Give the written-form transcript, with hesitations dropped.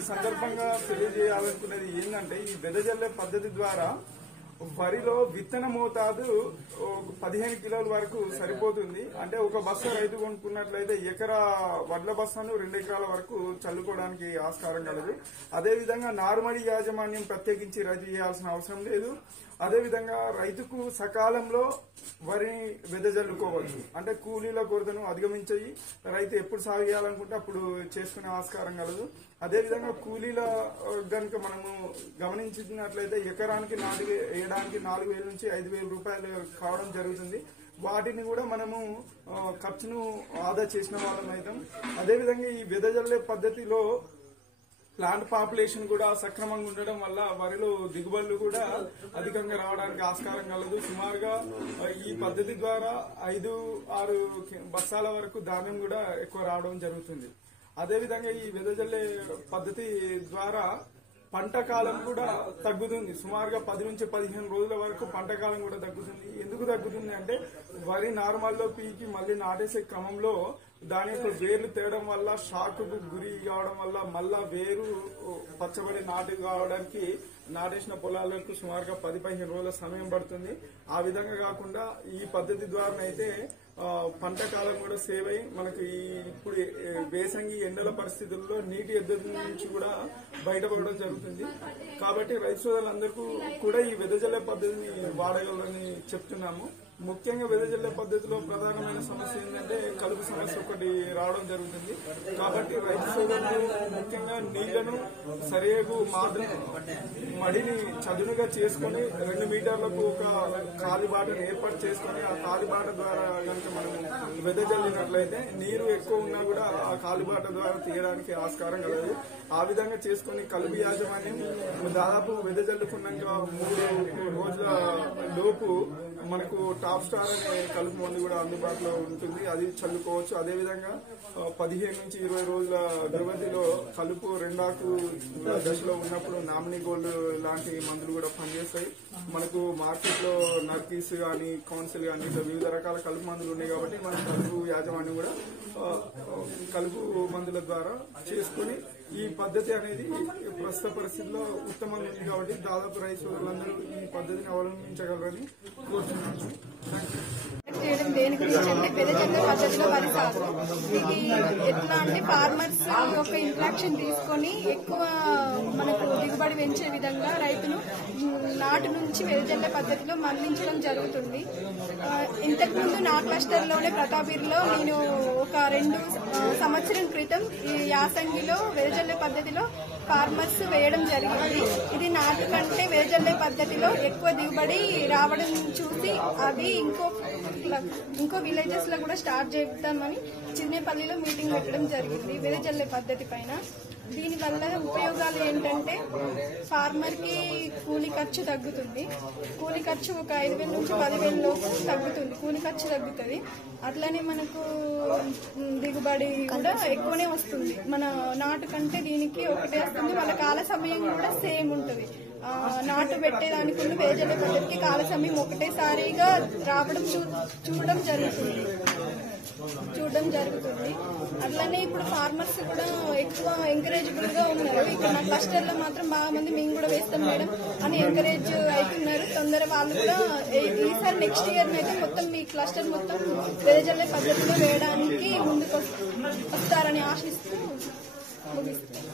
ఈ సందర్భంగా తెలియజేయాలనుకునేది ఏంటంటే ఈ వెదజల్లే పద్ధతి ద్వారా వరిలో విత్తన మోతాదు 15 కిలోల వరకు సరిపోతుంది. అంటే ఒక బస్తా రైతు కొనుక్కున్నట్లయితే ఎకరా వడ్ల బస్తాను 2 ఎకరాల వరకు చల్లుకోవడానికి ఆస్కారం కలదు. అదేవిధంగా నారుమడి యాజమాన్యం ప్రత్యేకించి రైతు చేయాల్సిన అవసరం లేదు. అదేవిధంగా రైతుకు సకాలంలో వరిని వెదజల్లుకోవచ్చు. అంటే కూలీల కొరతను అధిగమించి రైతు ఎప్పుడు సాగు చేయాలనుకుంటే అప్పుడు చేసుకునే ఆస్కారం కలదు. అదేవిధంగా కూలీల కనుక మనము గమనించినట్లయితే ఎకరానికి వేయడానికి 4,000 నుంచి 5,000 రూపాయలు కావడం జరుగుతుంది. వాటిని కూడా మనము ఖర్చును ఆదా చేసిన వాళ్ళం అవుతాం. అదేవిధంగా ఈ వెదజల్లే పద్ధతిలో ప్లాంట్ పాపులేషన్ కూడా సక్రమంగా ఉండడం వల్ల వరిలో దిగుబడులు కూడా అధికంగా రావడానికి ఆస్కారం కలదు. సుమారుగా ఈ పద్ధతి ద్వారా 5-6 బస్తాల వరకు ధాన్యం కూడా ఎక్కువ రావడం జరుగుతుంది. అదేవిధంగా ఈ వెదజల్లే పద్ధతి ద్వారా పంట కాలం కూడా తగ్గుతుంది. సుమారుగా 10 నుంచి 15 రోజుల వరకు పంట కాలం కూడా తగ్గుతుంది. ఎందుకు తగ్గుతుంది అంటే వరి నార్మల్లో పీకి మళ్ళీ నాటేసే క్రమంలో దాని యొక్క వేర్లు తేయడం వల్ల షాకుకు గురి కావడం వల్ల మళ్ళా వేరు పచ్చబడి నాటు కావడానికి నాటేసిన పొలాలకు సుమారుగా 10-15 రోజుల సమయం పడుతుంది. ఆ విధంగా కాకుండా ఈ పద్ధతి ద్వారా అయితే పంట కాలం కూడా సేవ్ అయ్యి మనకు ఇప్పుడు వేసంగి ఎండల పరిస్థితుల్లో నీటి ఎద్దడి నుంచి కూడా బయటపడడం జరుగుతుంది. కాబట్టి రైతు సోదరులందరికీ కూడా ఈ వెదజల్లే పద్ధతిని వాడగలరని చెప్తున్నాము. ముఖ్యంగా వెదజల్లే పద్ధతిలో ప్రధానమైన సమస్య ఏంటంటే కలుపు సమస్య ఒకటి రావడం జరుగుతుంది. కాబట్టి రైతు సోదరులు ముఖ్యంగా నీళ్లను సరిహద్దు మడిని చదునుగా చేసుకుని 2 మీటర్లకు ఒక కాలిబాటను ఏర్పాటు చేసుకుని ఆ కాలిబాట ద్వారా కనుక మనం వెదజల్లినట్లయితే నీరు ఎక్కువ ఉన్నా కూడా ఆ కాలిబాట ద్వారా తీయడానికి ఆస్కారం కలదు. ఆ విధంగా చేసుకుని కలుపు యాజమాన్యం దాదాపు వెదజల్లుకున్నాక 3 రోజుల లోపు మనకు టాప్ స్టార్ అనే కలుపు మందు కూడా అందుబాటులో ఉంటుంది. అది చల్లుకోవచ్చు. అదేవిధంగా 15 నుంచి 20 రోజుల వ్యవధిలో కలుపు రెండాకు దశలో ఉన్నప్పుడు నామినీ గోల్డ్ లాంటి మందులు కూడా పనిచేస్తాయి. మనకు మార్కెట్ లో నర్కీస్ గానీ కౌన్సిల్ గానీ వివిధ రకాల కలుపు మందులు ఉన్నాయి. కాబట్టి మన కలుపు యాజమాన్యం కూడా కలుపు మందుల ద్వారా చేసుకుని ఈ పద్ధతి అనేది ప్రస్తుత పరిస్థితుల్లో ఉత్తమంగా ఉంది. కాబట్టి దాదాపు రైతు సోదరులందరూ ఈ పద్ధతిని అవలంబించగలరని కోరుతున్నాను. దేని గురించి అంటే వెదజల్లే పద్ధతిలో వరి సాగు ఇది ఎట్లా అంటే ఫార్మర్స్ ఒక ఇంట్రాక్షన్ తీసుకొని ఎక్కువ మనకు దిగుబడి పెంచే విధంగా రైతును నాటు నుంచి వెదజల్లే పద్ధతిలో మళ్లించడం జరుగుతుంది. ఇంతకుముందు నా క్లస్టర్ లోనే ప్రతాపీర్లో నేను ఒక 2 సంవత్సరం క్రితం ఈ యాసంగిలో వెదజల్లే పద్ధతిలో ఫార్మర్స్ వేయడం జరిగింది. ఇది నాటు కంటే వెదజల్లే పద్ధతిలో ఎక్కువ దిగుబడి రావడం చూసి అది ఇంకో విలేజెస్ లో కూడా స్టార్ట్ చేద్దామని చిన్నేపల్లిలో మీటింగ్ పెట్టడం జరిగింది వెదజల్లే పద్ధతి పైన. దీనివల్ల ఉపయోగాలు ఏంటంటే ఫార్మర్ కి కూలీ ఖర్చు తగ్గుతుంది. కూలీ ఖర్చు ఒక 5,000 నుంచి 10,000 లోపు తగ్గుతుంది. కూలీ ఖర్చు తగ్గుతుంది. అట్లనే మనకు దిగుబడి కూడా ఎక్కువనే వస్తుంది. మన నాటు కంటే దీనికి ఒకటే వస్తుంది. వాళ్ళ కాల సమయం కూడా సేమ్ ఉంటుంది. నాటు పెట్టేదానికి వెదజల్లే పద్ధతికి కాల సమయం ఒకటేసారిగా రావడం చూడడం జరుగుతుంది. అట్లానే ఇప్పుడు ఫార్మర్స్ కూడా ఎక్కువ ఎంకరేజబుల్ గా ఉన్నారు. ఇక్కడ నా క్లస్టర్ లో మాత్రం బాగా మంది మేము కూడా వేస్తాం మేడం అని ఎంకరేజ్ అవుతున్నారు. తొందర వాళ్ళు కూడా ఈసారి నెక్స్ట్ ఇయర్ అయితే మొత్తం మీ క్లస్టర్ మొత్తం వెదజల్లే పద్ధతిలో వేయడానికి ముందుకు వస్తారని ఆశిస్తూ ముగిస్తాం.